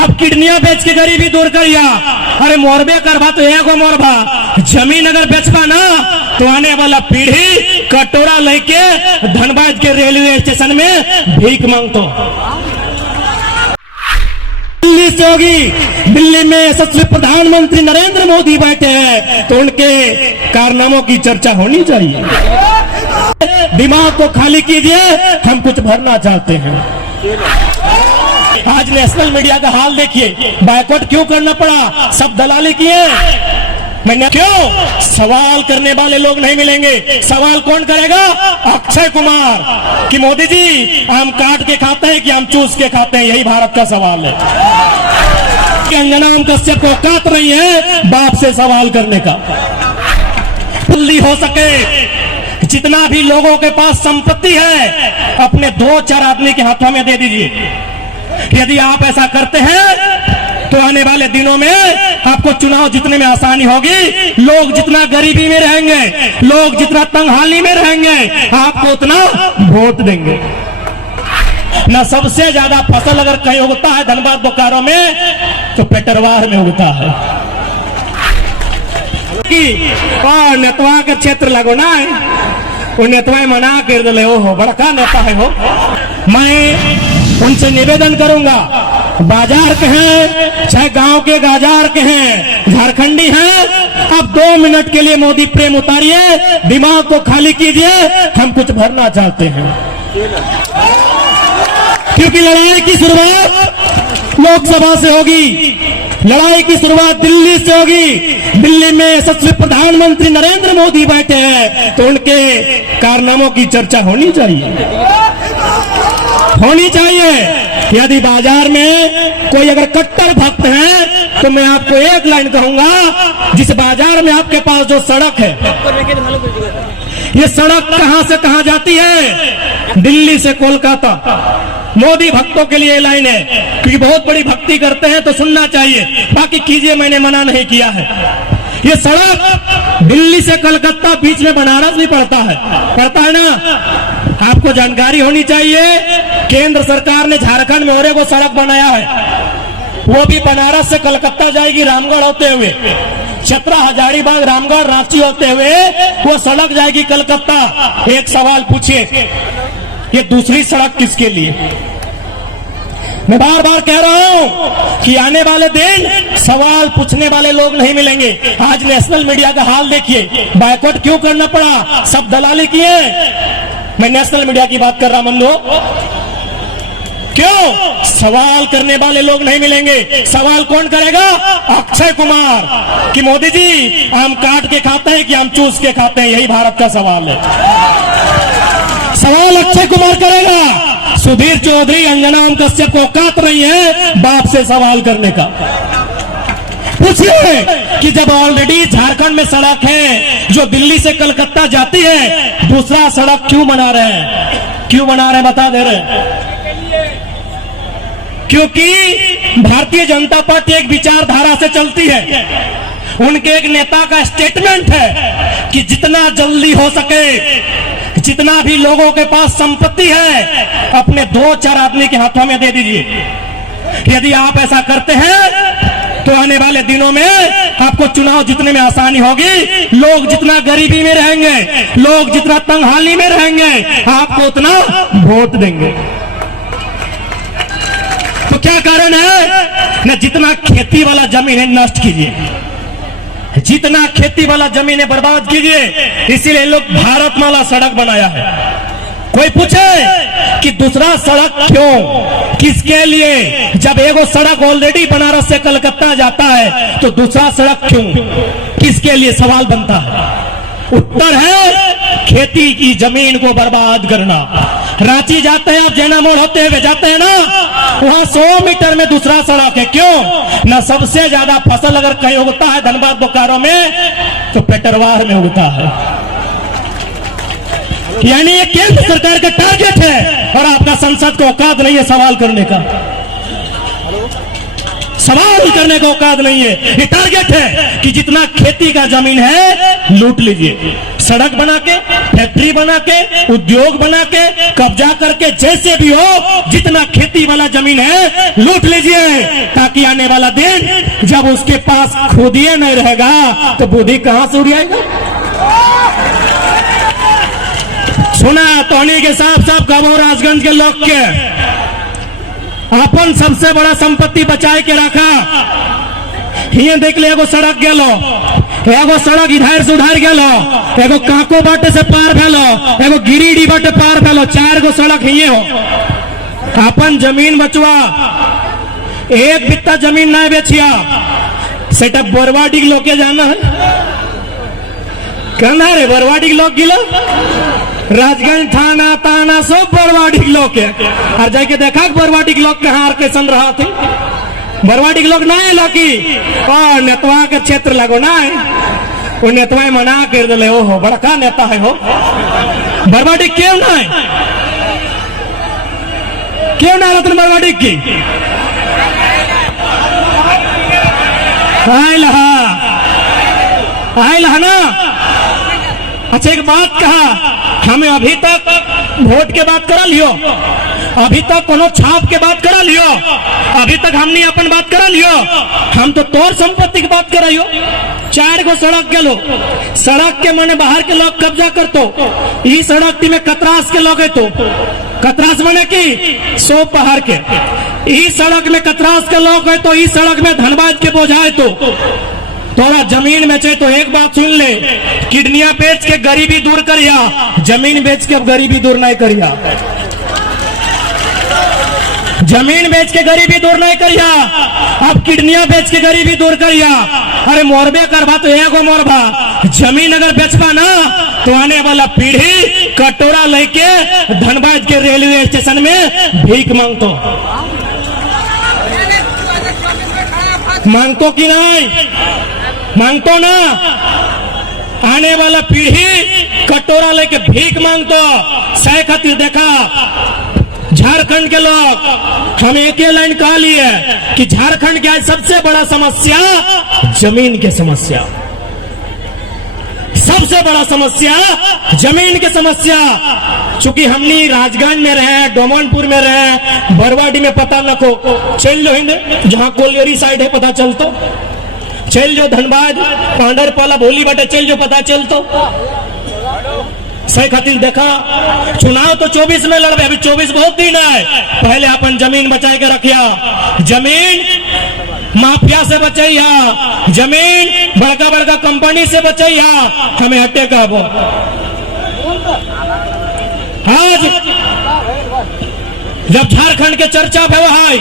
अब किडनियां बेच के गरीबी दूर करिया। अरे मोरबे करवा तो एगो मोरबा जमीन अगर बेचबा ना तो आने वाला पीढ़ी कटोरा लेके धनबाद के रेलवे स्टेशन में भीख मांगतो। दिल्ली से होगी, दिल्ली में यशस्वी प्रधानमंत्री नरेंद्र मोदी बैठे हैं तो उनके कारनामों की चर्चा होनी चाहिए। दिमाग को खाली कीजिए, हम कुछ भरना चाहते हैं। आज नेशनल मीडिया का हाल देखिए, बायकॉट क्यों करना पड़ा? सब दलाली किए। मैंने क्यों? सवाल करने वाले लोग नहीं मिलेंगे। सवाल कौन करेगा? अक्षय कुमार कि मोदी जी आम काट के खाते हैं कि आम चूस के खाते हैं? यही भारत का सवाल है। अंजना कश्यप को औकात नहीं है बाप से सवाल करने का। जल्दी हो सके जितना भी लोगों के पास संपत्ति है अपने 2-4 आदमी के हाथों में दे दीजिए। यदि आप ऐसा करते हैं तो आने वाले दिनों में आपको चुनाव जीतने में आसानी होगी। लोग जितना गरीबी में रहेंगे, लोग जितना तंगहाली में रहेंगे, आपको उतना वोट देंगे। ना सबसे ज्यादा फसल अगर कहीं उगता है धनबाद बोकारो में तो पेटरवार में उगता है। और नेतवा के क्षेत्र लगो ना, वो नेतवा मना कर दे। हो बड़का नेता है वो। मैं उनसे निवेदन करूंगा, बाजार के हैं चाहे गांव के बाजार के हैं, झारखंडी हैं, अब 2 मिनट के लिए मोदी प्रेम उतारिए, दिमाग को खाली कीजिए, हम कुछ भरना चाहते हैं। क्योंकि लड़ाई की शुरुआत लोकसभा से होगी, लड़ाई की शुरुआत दिल्ली से होगी। दिल्ली में यशस्वी प्रधानमंत्री नरेंद्र मोदी बैठे हैं तो उनके कारनामों की चर्चा होनी चाहिए। यदि बाजार में कोई अगर कट्टर भक्त है तो मैं आपको एक लाइन कहूंगा, जिस बाजार में आपके पास जो सड़क है, ये सड़क कहां से कहां जाती है? दिल्ली से कोलकाता। मोदी भक्तों के लिए लाइन है, क्योंकि बहुत बड़ी भक्ति करते हैं तो सुनना चाहिए, बाकी कीजिए, मैंने मना नहीं किया है। ये सड़क दिल्ली से कलकत्ता बीच में बनारस भी पड़ता है ना? आपको जानकारी होनी चाहिए, केंद्र सरकार ने झारखंड में और एक सड़क बनाया है, वो भी बनारस से कलकत्ता जाएगी, रामगढ़ होते हुए, चतरा, हजारीबाग, रामगढ़, रांची होते हुए वो सड़क जाएगी कलकत्ता। एक सवाल पूछिए, ये दूसरी सड़क किसके लिए? मैं बार बार कह रहा हूं कि आने वाले दिन सवाल पूछने वाले लोग नहीं मिलेंगे। आज नेशनल मीडिया का हाल देखिए, बायकॉट क्यों करना पड़ा? सब दलाली किए। मैं नेशनल मीडिया की बात कर रहा मल्लो। क्यों? सवाल करने वाले लोग नहीं मिलेंगे। सवाल कौन करेगा? अक्षय कुमार कि मोदी जी आम काट के खाते हैं कि आम चूस के खाते हैं? यही भारत का सवाल है। सवाल अक्षय कुमार करेगा। सुधीर चौधरी, अंजना कश्यप को औकात नहीं है बाप से सवाल करने का। पूछिए कि जब ऑलरेडी झारखंड में सड़क है जो दिल्ली से कलकत्ता जाती है, दूसरा सड़क क्यों बना रहे हैं? क्यों बना रहे हैं? बता दे रहे। क्योंकि भारतीय जनता पार्टी एक विचारधारा से चलती है। उनके एक नेता का स्टेटमेंट है कि जितना जल्दी हो सके जितना भी लोगों के पास संपत्ति है अपने 2-4 आदमी के हाथों में दे दीजिए। यदि आप ऐसा करते हैं तो आने वाले दिनों में आपको चुनाव जीतने में आसानी होगी। लोग जितना गरीबी में रहेंगे, लोग जितना तंगहाली में रहेंगे, आपको उतना वोट देंगे। तो क्या कारण है? न जितना खेती वाला जमीन है नष्ट कीजिए, जितना खेती वाला जमीन है बर्बाद कीजिए। इसीलिए लोग भारतमाला सड़क बनाया है। कोई पूछे कि दूसरा सड़क क्यों, किसके लिए? जब एगो सड़क ऑलरेडी बनारस से कलकत्ता जाता है तो दूसरा सड़क क्यों, किसके लिए? सवाल बनता है। उत्तर है खेती की जमीन को बर्बाद करना। रांची जाते हैं आप, जैना मोड़ होते हुए जाते हैं ना, वहां 100 मीटर में दूसरा सड़क है। क्यों? ना सबसे ज्यादा फसल अगर कहीं उगता है धनबाद बोकारो में तो पेटरवार में उगता है। यानी ये केंद्र सरकार का टारगेट है और आपका संसद को औकात नहीं है सवाल करने का। सवाल करने का औकात नहीं है। ये टारगेट है कि जितना खेती का जमीन है लूट लीजिए, सड़क बना के, फैक्ट्री बना के, उद्योग बना के, कब्जा करके, जैसे भी हो जितना खेती वाला जमीन है लूट लीजिए, ताकि आने वाला दिन जब उसके पास खुदिए नहीं रहेगा तो बुद्धि कहां से उड़ आएगा। सुना तोहनी के साफ साफ कहो राजगंज के लोग के अपन सबसे बड़ा संपत्ति बचाए के रखा। हिये देख ले, एगो सड़क गेलो, एगो सड़क इधर से उधर गेलो, एगो काको बाटे से पार भेलो, एगो गिरिडीह बाटे पार भेलो, 4 गो सड़क हिये हो। अपन जमीन बचवा, एक बित्ता जमीन ना बेचिया, सेटा बरवाडी लोग के जाना है कहना रे, बरवाडी लोग गिलो, राजगंज थाना ताना सब बरवाडी लोग के, और जाके देखा बरवाडी लोग कहाँ कैसन रहा थे। बरवाडी लोग ना है लकी और नेतवा के क्षेत्र लगो ना है, वो नेतवा मना कर दिले। ओहो बड़का नेता है हो, बरवाडी क्यों ना है, क्यों ना रतन बरवाडी की आयल है ना। अच्छा एक बात कहा, हमें अभी तक वोट के बात करा लियो, अभी तक कोनो छाप के बात करा लियो, अभी तक हमने अपन बात करा लियो, हम तो तोर संपत्ति की बात कराइयो। 4 गो सड़क के लोग, सड़क के माने बाहर के लोग कब्जा करतो, ई सड़क में कतरास के लोग है, तो कतरास माने की सो पहाड़ के, ई सड़क में कतरास के लोग है, तो ई सड़क में धनबाद के बोझाए, तो थोड़ा जमीन बेचे। तो एक बात सुन ले, किडनियां बेच के गरीबी दूर करिया, जमीन बेच के अब गरीबी दूर नहीं करिया, जमीन बेच के गरीबी दूर नहीं करिया, अब किडनियां बेच के गरीबी दूर करिया। अरे मोरबे करवा तो एगो मोरबा, जमीन अगर बेचबा ना तो आने वाला पीढ़ी कटोरा लेके धनबाद के रेलवे स्टेशन में भीख मांगतो कि नहीं मांगतो ना, आने वाला पीढ़ी कटोरा लेके भीख मांगतो। सह खातिर देखा झारखंड के लोग, हम एक ही लाइन कहा लिए कि झारखंड की आज सबसे बड़ा समस्या जमीन की समस्या, सबसे बड़ा समस्या जमीन की समस्या। चूंकि हमने राजगंज में रहे, डोमनपुर में रहे, बरवाडी में पता न को, चल जो हिंदे जहां कोलियरी साइड है पता चलतो, चल जो धनबाद पांडरपाला भोली बाटे चल जो पता चलतो। सही खातिर देखा चुनाव तो 24 में लड़बे, अभी 24 बहुत दिन है, पहले अपन जमीन बचा के रखिया, जमीन माफिया से बचैया, जमीन बड़का बड़का कंपनी से बचैया, हमें हटे का वो। आज जब झारखंड के चर्चा है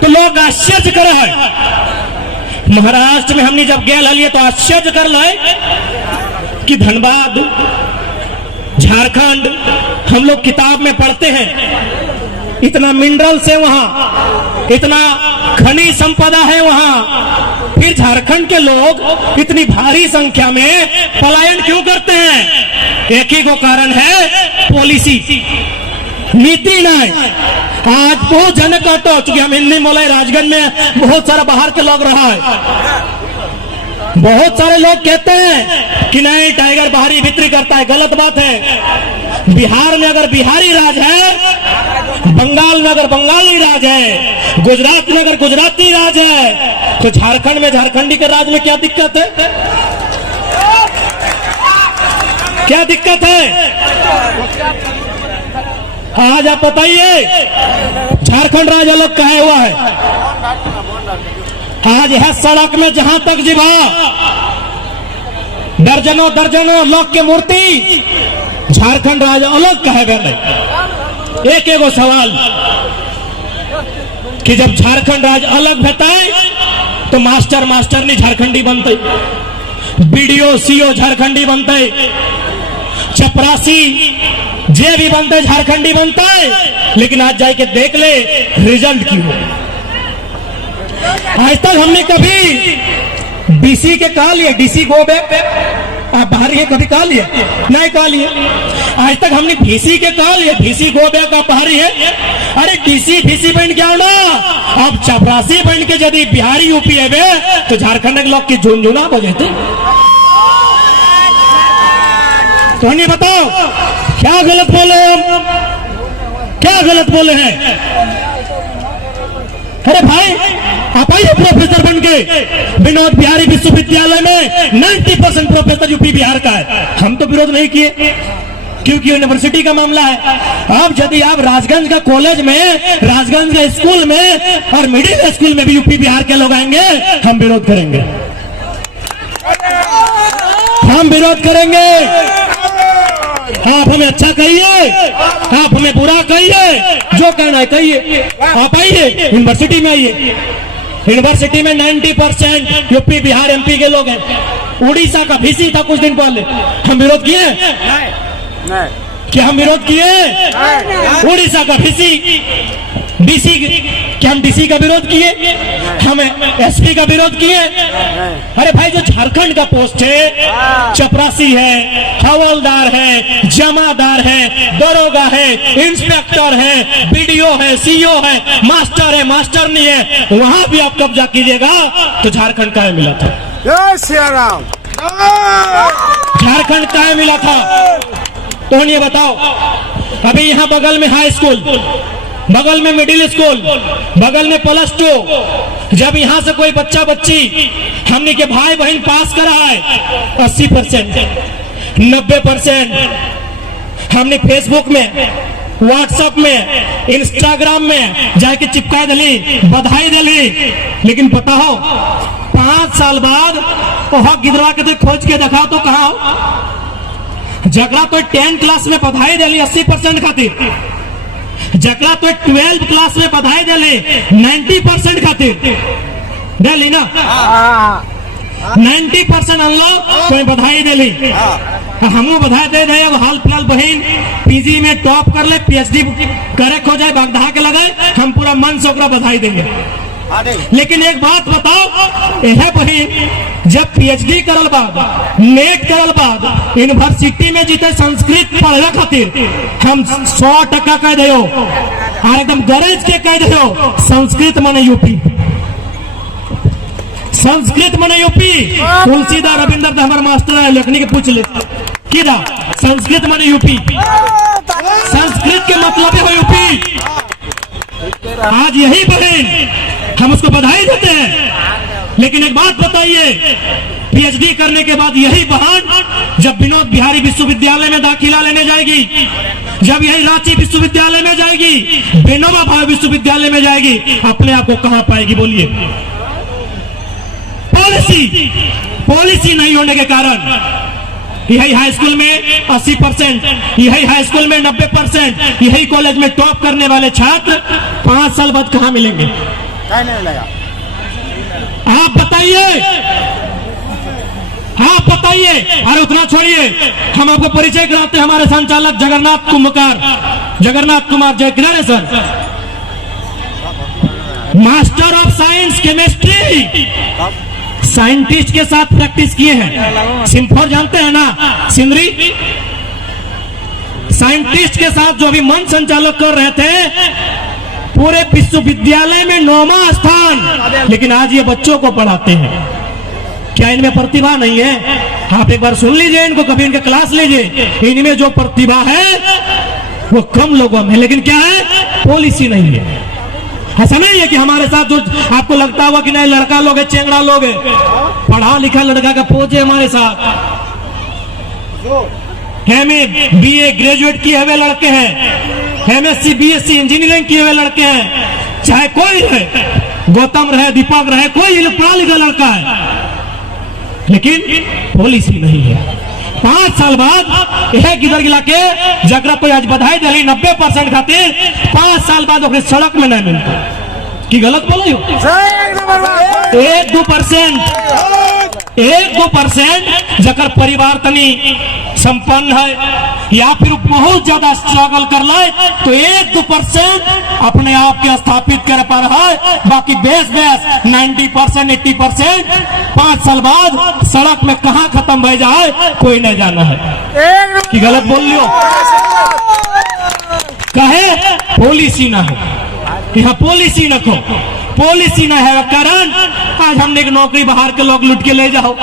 तो लोग आश्चर्य करे है। महाराष्ट्र में हमने जब गए हलिए तो आश्चर्य कर ले कि धनबाद, झारखंड, हम लोग किताब में पढ़ते हैं इतना मिनरल से वहां, इतना खनिज संपदा है वहां, फिर झारखंड के लोग इतनी भारी संख्या में पलायन क्यों करते हैं? एक ही को कारण है, पॉलिसी, नीति नहीं। आज बहुत जन काटो, चूंकि हम हिंदी बोले, राजगंज में बहुत सारा बाहर के लोग रहा है, बहुत सारे लोग कहते हैं कि नहीं टाइगर बाहरी भीतरी करता है, गलत बात है। बिहार में अगर बिहारी राज है, बंगाल में अगर बंगाली राज है, गुजरात में अगर गुजराती राज है, तो झारखंड में झारखंडी के राज में क्या दिक्कत है? क्या दिक्कत है? आज आप बताइए, झारखंड राज्य अलग कहा हुआ है। आज यह सड़क में जहां तक जीवा दर्जनों दर्जनों लोग की मूर्ति, झारखंड राज्य अलग कहे गए। एक एगो सवाल कि जब झारखंड राज्य अलग बताए तो मास्टर मास्टरनी झारखंडी बनते, बीडीओ सीओ झारखंडी बनते, चपरासी जे भी बनते झारखंडी बनता है। लेकिन आज जाके देख ले रिजल्ट की हो। आज तक हमने कभी डीसी के कहा लिया, डीसी गो बैक, आप बाहरी है, कभी कहा लिए नहीं कहा लिए। आज तक हमने भीसी के कहा लिए, भीसी गोबे का बाहरी है। अरे डीसी भीसी बन क्या ना, अब चपरासी बन के यदि बिहारी यूपी है बे तो झारखंड के लोग की झुनझुना बजे थे। तो नहीं बताओ क्या गलत बोले हम, क्या गलत बोले हैं? अरे भाई आप आइए प्रोफेसर बन के, विनोद बिहारी विश्वविद्यालय में 90% प्रोफेसर यूपी बिहार का है। हम तो विरोध नहीं किए क्योंकि यूनिवर्सिटी का मामला है। अब यदि आप राजगंज का कॉलेज में, राजगंज का स्कूल में और मिडिल स्कूल में भी यूपी बिहार के लोग आएंगे, हम विरोध करेंगे, हम विरोध करेंगे। आप हमें अच्छा कहिए, आप हमें बुरा कहिए, जो कहना है कहिए। आप आइए यूनिवर्सिटी में, आइए यूनिवर्सिटी में 90% यूपी बिहार एमपी के लोग हैं। उड़ीसा का भीसी था कुछ दिन पहले, हम विरोध किए? क्या हम विरोध किए? उड़ीसा का भीसी, डीसी, क्या हम डीसी का विरोध किए? हम एसपी का विरोध किए? अरे भाई जो झारखंड का पोस्ट है, चपरासी है, हवलदार है, जमादार है, दरोगा है, इंस्पेक्टर है, बीडीओ है, सीईओ है, मास्टर है, मास्टर नहीं है, वहां भी आप कब्जा कीजिएगा तो झारखंड का मिला था। जय श्री राम। झारखंड का मिला था। तो ये बताओ, अभी यहाँ बगल में हाई स्कूल, बगल में मिडिल स्कूल, बगल में +2, जब यहां से कोई बच्चा बच्ची हमने के भाई बहन पास करा है 80%, 90% हमने फेसबुक में, व्हाट्सएप में, इंस्टाग्राम में जाके चिपका दिली, बधाई दिली। लेकिन पता हो 5 साल बाद वहां गिदरा के तो खोज के दिखाओ तो कहा हो? जगरा तो 10 क्लास में बधाई दिली 80% खातिर, जकरा तो 12 क्लास में बधाई दिले 90% खातिर दिली ना, 90% हम लोग कोई बधाई दिली। हमू बधाई दे दे। हाल फिलहाल बहन पीजी में टॉप कर ले, पीएचडी करे खो जाए, बागधा के लगाए, हम पूरा मन से ओकरा बधाई देंगे। लेकिन एक बात बताओ, यह बहन जब पीएचडी करल बाद, नेट करल बाद यूनिवर्सिटी में जीते संस्कृत पढ़े खातिर हम 100% कह दो और एकदम गरज के कह दो, संस्कृत माने यूपी, संस्कृत माने यूपी। तुलसीदास रविंद्र दा हमारे मास्टर है, लिखने के पूछ ले कि दा संस्कृत माने यूपी, संस्कृत के मतलब है यूपी। आज यही बहन हम उसको बधाई देते हैं। लेकिन एक बात बताइए, पीएचडी करने के बाद यही बहन जब विनोद बिहारी विश्वविद्यालय में दाखिला लेने जाएगी, जब यही रांची विश्वविद्यालय में जाएगी, विनोबा भावे विश्वविद्यालय में जाएगी, अपने आप को कहां पाएगी? बोलिए। पॉलिसी नहीं होने के कारण यही हाई स्कूल में 80%, यही हाई स्कूल में 90%, यही कॉलेज में टॉप करने वाले छात्र 5 साल बाद कहां मिलेंगे? आप बताइए, आप बताइए। अरे उतना छोड़िए, हम आपको परिचय कराते हैं। हमारे संचालक जगन्नाथ कुमार जय किनारे sir, master of science chemistry, scientist के साथ प्रैक्टिस किए हैं। सिम्फोर जानते हैं ना, सिंदरी, साइंटिस्ट के साथ जो अभी मन संचालक कर रहे थे, पूरे विश्वविद्यालय में 9वां स्थान। लेकिन आज ये बच्चों को पढ़ाते हैं। क्या इनमें प्रतिभा नहीं है? आप एक बार सुन लीजिए इनको, कभी इनके क्लास लीजिए। इनमें जो प्रतिभा है वो कम लोगों में, लेकिन क्या है? पॉलिसी नहीं है। ऐसा नहीं है कि हमारे साथ जो आपको लगता होगा कि नहीं लड़का लोग है, चेंगड़ा लोग है, पढ़ा लिखा लड़का का पोजे हमारे साथ, एमए बीए ग्रेजुएट किए हुए लड़के हैं, एमएससी बीएससी इंजीनियरिंग किए हुए लड़के हैं, चाहे कोई रहे, गौतम रहे, दीपक रहे, कोई पढ़ा लिखा लड़का है, लेकिन पॉलिसी नहीं है। 5 साल बाद यह गिदर गिला के जगरा कोई आज बधाई दिली 90% खातिर, 5 साल बाद ओकरे सड़क में नहीं मिलता। की गलत बोलो? 1-2% जकर परिवार तनी संपन्न है, या फिर बहुत ज्यादा स्ट्रगल कर ले तो 1-2% अपने आप के स्थापित कर पा रहा है, बाकी बेस 90% 80% 5 साल बाद सड़क में कहां खत्म हो जाए कोई नहीं जाना है कि गलत बोल लियो। कहे पॉलिसी ना हो, यहाँ पॉलिसी न हो, पॉलिसी ना है कारण आज हमने एक नौकरी बाहर के लोग लूट के ले जाओ,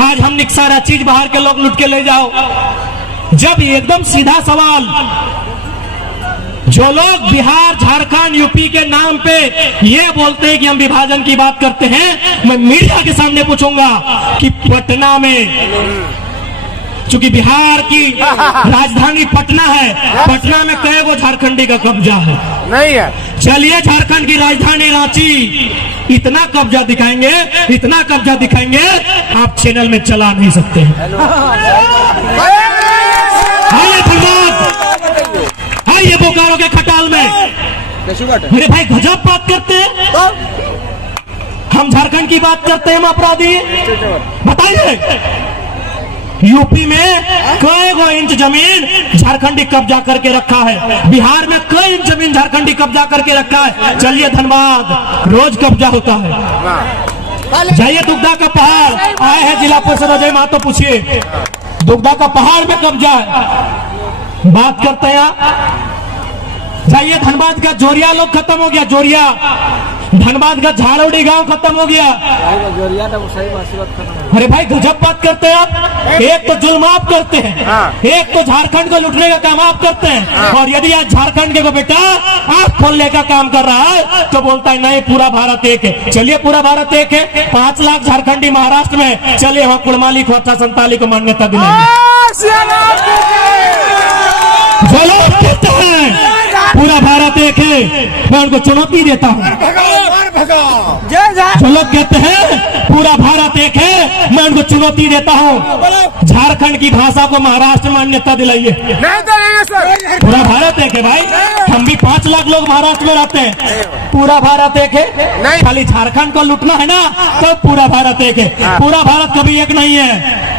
आज हमने सारा चीज बाहर के लोग लूट के ले जाओ। जब एकदम सीधा सवाल, जो लोग बिहार झारखंड यूपी के नाम पे ये बोलते हैं कि हम विभाजन की बात करते हैं, मैं मीडिया के सामने पूछूंगा कि पटना में, चूंकि बिहार की राजधानी पटना है, पटना में कई गो झारखंडी का कब्जा है? नहीं है। चलिए झारखंड की राजधानी रांची, इतना कब्जा दिखाएंगे, इतना कब्जा दिखाएंगे आप चैनल में चला नहीं सकते हैं। आइए धन्यवाद, आइए बोकारो के खटाल में। मेरे भाई गजब बात करते हैं, हम झारखंड की बात करते हैं, हम अपराधी। बताइए यूपी में कई गो इंच जमीन झारखंडी कब्जा करके रखा है, बिहार में कई इंच जमीन झारखंडी कब्जा करके रखा है। चलिए धनबाद रोज कब्जा होता है। जाइए दुग्धा का पहाड़, आए हैं जिला परिषद अजय महतो, पूछिए दुग्धा का पहाड़ में कब्जा है, बात करते हैं। जाइए धनबाद का जोरिया लोग खत्म हो गया, जोरिया, धनबाद का झाड़ोडी गांव खत्म हो गया। अरे भाई गजब बात करते हैं आप, एक तो जुल्म आप करते हैं, एक तो झारखंड को लुटने का काम आप करते हैं, और यदि आज झारखंड के को बेटा आप खोलने का काम कर रहा है तो बोलता है नहीं पूरा भारत एक है। चलिए पूरा भारत एक है, 5 लाख झारखंडी महाराष्ट्र में, चलिए वहां कुड़माली खोटा संताली को मान्यता दिलाएंगे। जो लोग कहते हैं पूरा भारत एक है, मैं उनको चुनौती देता हूँ। जो लोग कहते हैं पूरा भारत एक है, मैं उनको चुनौती देता हूँ, झारखंड की भाषा को महाराष्ट्र में मान्यता दिलाइए। पूरा भारत एक है भाई, हम भी 5 लाख लोग महाराष्ट्र में रहते हैं, पूरा भारत एक है। खाली झारखंड को लूटना है ना तो पूरा भारत एक है, पूरा भारत कभी एक नहीं है।